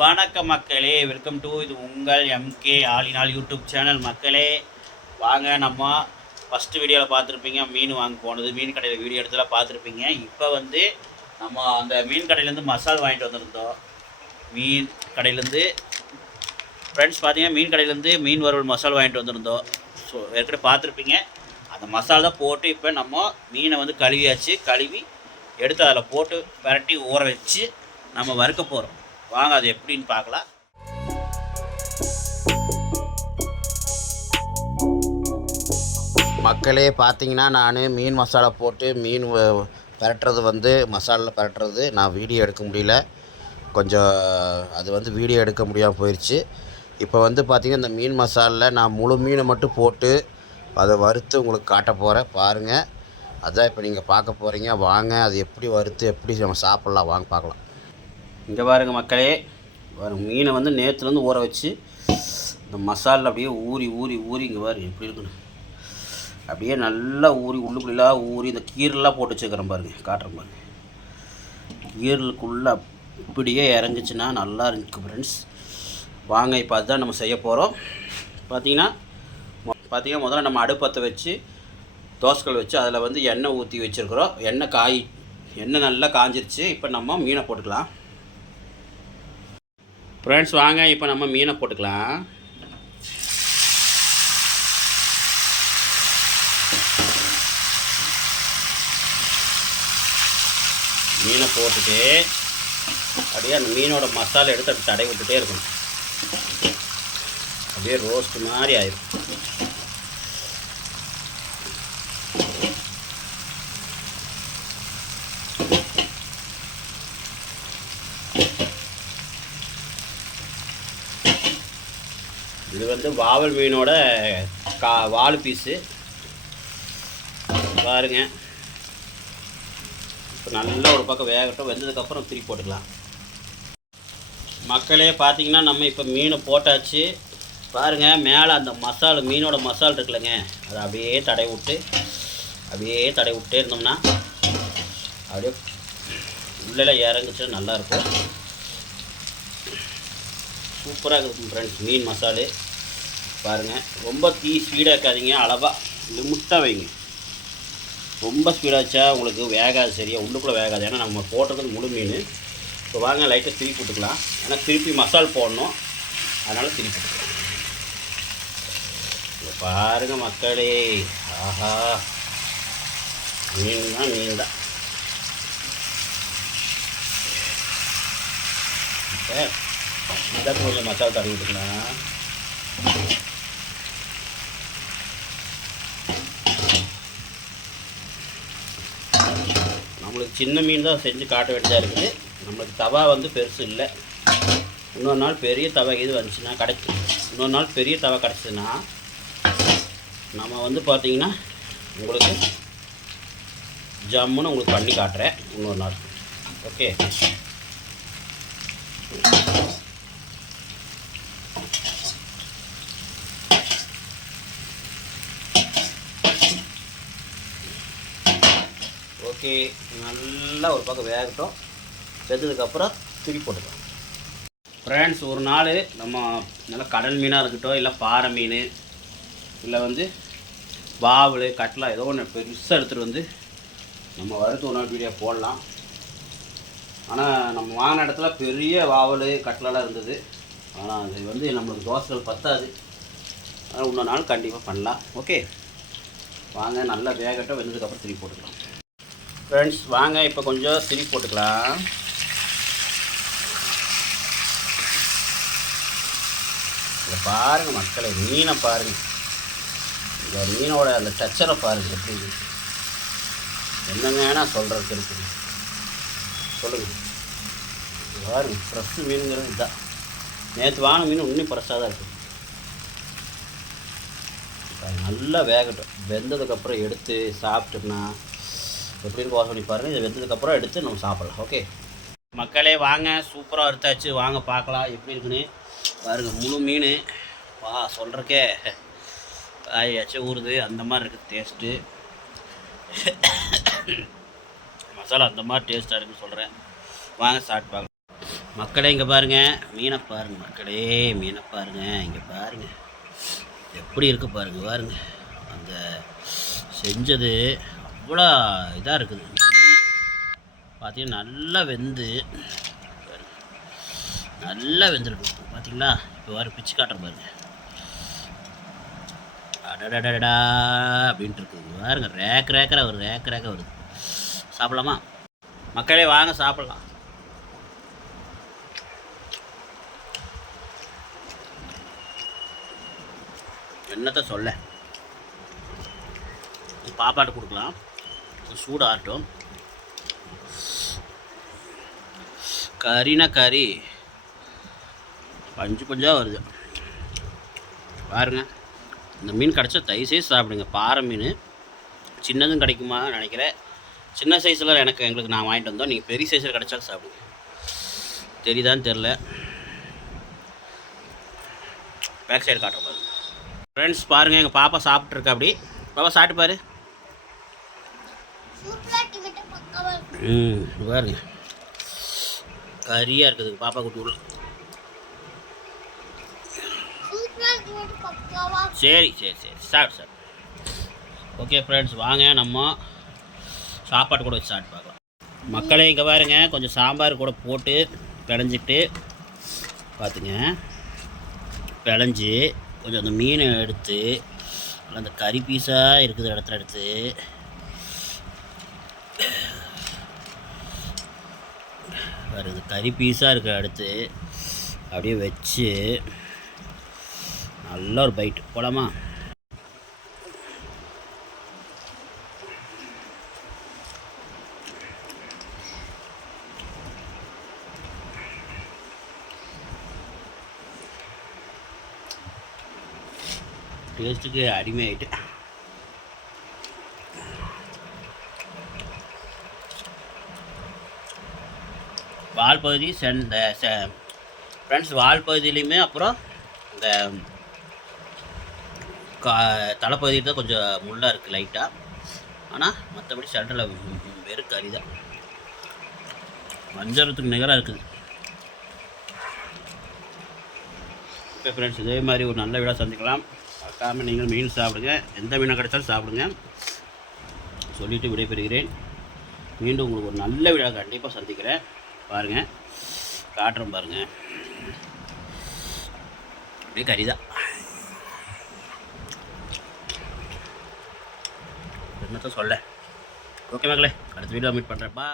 வணக்கம் மக்களே, welcome to இது உங்கள் எம்கே ஆலினால் யூடியூப் சேனல். மக்களே வாங்க, நம்ம ஃபஸ்ட்டு வீடியோவில் பார்த்துருப்பீங்க மீன் வாங்க போனது, மீன் கடையில் வீடியோ எடுத்தலாம் பார்த்துருப்பீங்க. இப்போ வந்து நம்ம அந்த மீன் கடையிலேருந்து மசால் வாங்கிட்டு வந்திருந்தோம். மீன் கடையிலேருந்து ஃப்ரெண்ட்ஸ் பார்த்தீங்கன்னா மீன் கடையிலேருந்து மீன் வறுவல் மசால் வாங்கிட்டு வந்திருந்தோம். ஸோ ஏற்கனவே பார்த்துருப்பீங்க. அந்த மசாலா தான் போட்டு இப்போ நம்ம மீனை வந்து கழுவியாச்சு. கழுவி எடுத்து அதில் போட்டு பரட்டி ஊற வச்சு நம்ம வறுக்க போகிறோம். வாங்க அது எப்படின்னு பார்க்கலாம். மக்களே பார்த்தீங்கன்னா நான் மீன் மசாலா போட்டு மீன் பரட்டுறது வந்து மசாலாவில் பரட்டுறது நான் வீடியோ எடுக்க முடியல. கொஞ்சம் அது வந்து வீடியோ எடுக்க முடியாமல் போயிடுச்சு. இப்போ வந்து பார்த்திங்கன்னா இந்த மீன் மசாலில் நான் முழு மீனை மட்டும் போட்டு அதை வறுத்து உங்களுக்கு காட்ட போகிறேன். பாருங்கள், அதான் இப்போ நீங்கள் பார்க்க போகிறீங்க. வாங்க அது எப்படி வறுத்து எப்படி நம்ம சாப்பிட்லாம், வாங்க பார்க்கலாம். இங்கே பாருங்கள் மக்களே, மீனை வந்து நேற்றுலேருந்து ஊற வச்சு இந்த மசாலில் அப்படியே ஊறி ஊறி ஊறி இங்கே பாருங்க எப்படி இருக்குன்னு அப்படியே நல்லா ஊறி உள்ளுக்குள்ளெல்லாம் ஊறி இந்த கீரெல்லாம் போட்டு வச்சுக்கிறேன் பாருங்கள், காட்டுறேன் பாருங்கள். கீரலுக்குள்ளே இப்படியே இறங்குச்சுன்னா நல்லா இருந்துச்சு ஃப்ரெண்ட்ஸ். வாங்க இப்போ அதுதான் நம்ம செய்ய போகிறோம். பார்த்தீங்கன்னா முதல்ல நம்ம அடுப்பத்தை வச்சு தோசைக்கல் வச்சு அதில் வந்து எண்ணெய் ஊற்றி வச்சுருக்குறோம். எண்ணெய் நல்லா காஞ்சிருச்சு. இப்போ நம்ம மீனை போட்டுக்கலாம் ஃப்ரெண்ட்ஸ். வாங்க இப்போ நம்ம மீனை போட்டுக்கலாம். மீனை போட்டுட்டு அப்படியே அந்த மீனோட மசாலா எடுத்து அப்படி தடை விட்டுட்டே இருக்கணும். அப்படியே ரோஸ்ட் மாதிரி ஆயிடும். இது வந்து வாவல் மீனோட வால் பீஸு பாருங்க. இப்போ நல்லா ஒரு பக்கம் வேகட்டும். வெந்ததுக்கப்புறம் திருப்பி போட்டுக்கலாம். மக்களே பார்த்தீங்கன்னா நம்ம இப்போ மீனை போட்டாச்சு. பாருங்கள், மேலே அந்த மசாலா மீனோட மசாலா இருக்குல்லங்க, அதை அப்படியே தடை விட்டே இருந்தோம்னா அப்படியே உள்ளெல்லாம் இறங்குச்சுன்னா நல்லாயிருக்கும். சூப்பராக இருக்கும் ஃப்ரெண்ட்ஸ் மீன் மசாலு. பாருங்கள், ரொம்ப ஸ்பீடாக இருக்காதிங்க, அளவாக லிமிட்டாக வைங்க. ரொம்ப ஸ்பீடாக வச்சா உங்களுக்கு வேகாது, சரியாக உள்ளுக்குள்ளே வேகாது. ஏன்னா நம்ம போட்டது முழு மீன். இப்போ வாங்க லைட்டாக திருப்பி போட்டுக்கலாம். ஏன்னா திருப்பி மசால் போடணும், அதனால் திருப்பி போட்டுக்கலாம். இப்போ பாருங்கள் மக்களே, ஆஹா மீன் தான். இப்போ இதான் கொஞ்சம் மசாலா தடவி விட்டுக்கலாம். நம்மளுக்கு சின்ன மீன் தான் செஞ்சு காட்ட வேண்டியதாக இருக்குது. நம்மளுக்கு தவா வந்து பெருசு இல்லை. இன்னொரு நாள் பெரிய தவா இது வந்துச்சுன்னா இன்னொரு நாள் பெரிய தவா கிடச்சிதுன்னா நம்ம வந்து பார்த்திங்கன்னா உங்களுக்கு ஜம்முன்னு உங்களுக்கு பண்ணி காட்டுறேன் இன்னொரு நாள். Okay, okay. நல்லா ஒரு பக்கம் வேகட்டும். செஞ்சதுக்கப்புறம் திருப்பி போட்டுக்கலாம் ஃப்ரெண்ட்ஸ். ஒரு நாள் நம்ம நல்லா கடல் மீனாக இருக்கட்டும், இல்லை பாறை மீன், இல்லை வந்து வாவல் கட்லா ஏதோ ஒன்று பெருசாக எடுத்துகிட்டு வந்து நம்ம வறுத்து ஒரு நாள் வீடியோ போடலாம். ஆனால் நம்ம வாங்கின இடத்துல பெரிய வாவல் கட்லாலாம் இருந்தது. ஆனால் அது வந்து நம்மளுக்கு தோசைகள் பத்தாது. அதனால் இன்னொரு நாள் கண்டிப்பாக பண்ணலாம். ஓகே, வாங்க நல்லா வேகட்டும். வெந்ததுக்கப்புறம் திருப்பி போட்டுக்கலாம் ஃப்ரெண்ட்ஸ். வாங்க இப்போ கொஞ்சம் திருப்பி போட்டுக்கலாம். இதை பாருங்கள் மக்களை, மீனை பாருங்கள். இந்த மீனோட அந்த டச்சரை பாருங்கள் எப்படி என்னங்க நான் சொல்கிறதுக்கு இருக்குது சொல்லுங்கள். பாருங்கள், ஃப்ரெஷ்ஷு மீனுங்கிறது இதுதான். நேற்று வாங்கின மீன் இன்னும் ஃப்ரெஷ்ஷாக தான் இருக்குது. நல்லா வேகட்டும். வெந்ததுக்கப்புறம் எடுத்து சாப்பிட்டோம்னா எப்படி இருக்கு வாசம் பண்ணி பாருங்கள். இதை வெந்ததுக்கப்புறம் எடுத்து நம்ம சாப்பிட்லாம். ஓகே மக்களே, வாங்க சூப்பராக அறுத்தாச்சு. வாங்க பார்க்கலாம் எப்படி இருக்குன்னு. பாருங்கள், முழு மீன் சொல்கிறக்கே ஆயாச்சும் ஊறுது. அந்த மாதிரி இருக்குது டேஸ்ட்டு. மசாலா அந்த மாதிரி டேஸ்ட்டாக இருக்குன்னு சொல்கிறேன். வாங்க சாப்பிட்டு பார்க்கலாம். மக்களே இங்கே பாருங்கள், மீனை பாருங்கள் மக்களே, மீனை பாருங்கள், இங்கே பாருங்கள் எப்படி இருக்குது பாருங்கள். பாருங்கள் அந்த செஞ்சது அவ்வளோ இதாக இருக்குது. பார்த்தீங்கன்னா நல்லா வெந்து நல்லா வெந்துருக்கு பார்த்தீங்களா. இப்போ வர பிச்சு காட்டுற பாருங்க, அடடடடா அப்படின்ட்டு இருக்குது பாருங்க. ரேக்கராக வருது, ரேக்கராக வருது. சாப்பிடலாமா மக்களே? வாங்க சாப்பிட்லாம். என்னத்தை சொல்ல, பாப்பாட்டு கொடுக்கலாம், சூடாகட்டும். கறினா கறி பஞ்சு பஞ்சாக வருது பாருங்க. இந்த மீன் கிடச்சா தயவுசெய்து சாப்பிடுங்க. பாறை மீன் சின்னதும் கிடைக்குமா நினைக்கிறேன். சின்ன சைஸில் எங்களுக்கு நான் வாங்கிட்டு வந்தோம். நீங்கள் பெரிய சைஸில் கிடச்சா சாப்பிடுங்க. தெரியுதான்னு தெரில. பேக் சைடு காட்டுற பாருங்க ஃப்ரெண்ட்ஸ். பாருங்கள் எங்கள் பாப்பா சாப்பிட்ருக்கா. அப்படி பாப்பா சாப்பிட்டு பாரு. பாருங்க கறியாக இருக்குது பாப்பா குட்டி உள்ள. சரி சரி சரி சாப்பிடு சார். ஓகே ஃப்ரெண்ட்ஸ், வாங்க நம்ம சாப்பாடு கூட வச்சு சாப்பிட்டு பார்க்கலாம். மக்களே இங்கே பாருங்க, கொஞ்சம் சாம்பார் கூட போட்டு பிணைஞ்சிட்டு பார்த்துங்க. பிணைஞ்சி கொஞ்சம் அந்த மீனை எடுத்து அந்த கறி பீஸாக இருக்குது இடத்துல எடுத்து வருது. கறி பீஸாக இருக்கிற எடுத்து அப்படியே வச்சு நல்ல ஒரு பைட் போலாமா? டேஸ்ட்டுக்கு அடிமையாயிட்டு. வால் பகுதி ஃப்ரெண்ட்ஸ், வால் பகுதியிலையுமே அப்புறம் இந்த தலைப்பகுதி தான் கொஞ்சம் முள்ளாக இருக்குது லைட்டாக. ஆனால் மற்றபடி சென்டரில் வெறும் கறி தான். வஞ்சரத்துக்கு நிகராக இருக்குது. ஓகே ஃப்ரெண்ட்ஸ், இதே மாதிரி ஒரு நல்ல வீடாக சந்திக்கலாம். மறக்காமல் நீங்கள் மீன் சாப்பிடுங்க, எந்த மீனை கிடைச்சாலும் சாப்பிடுங்க சொல்லிவிட்டு விடைபெறுகிறேன். மீண்டும் உங்களுக்கு ஒரு நல்ல வீடாக கண்டிப்பாக சந்திக்கிறேன். பாருங்கள் காட்டுறோம் பாருங்கள், அப்படியே கறி தான். என்னத்த சொல்ல. ஓகே மக்களே, அடுத்த வீடியோ மீட் பண்ணுறேன். பா.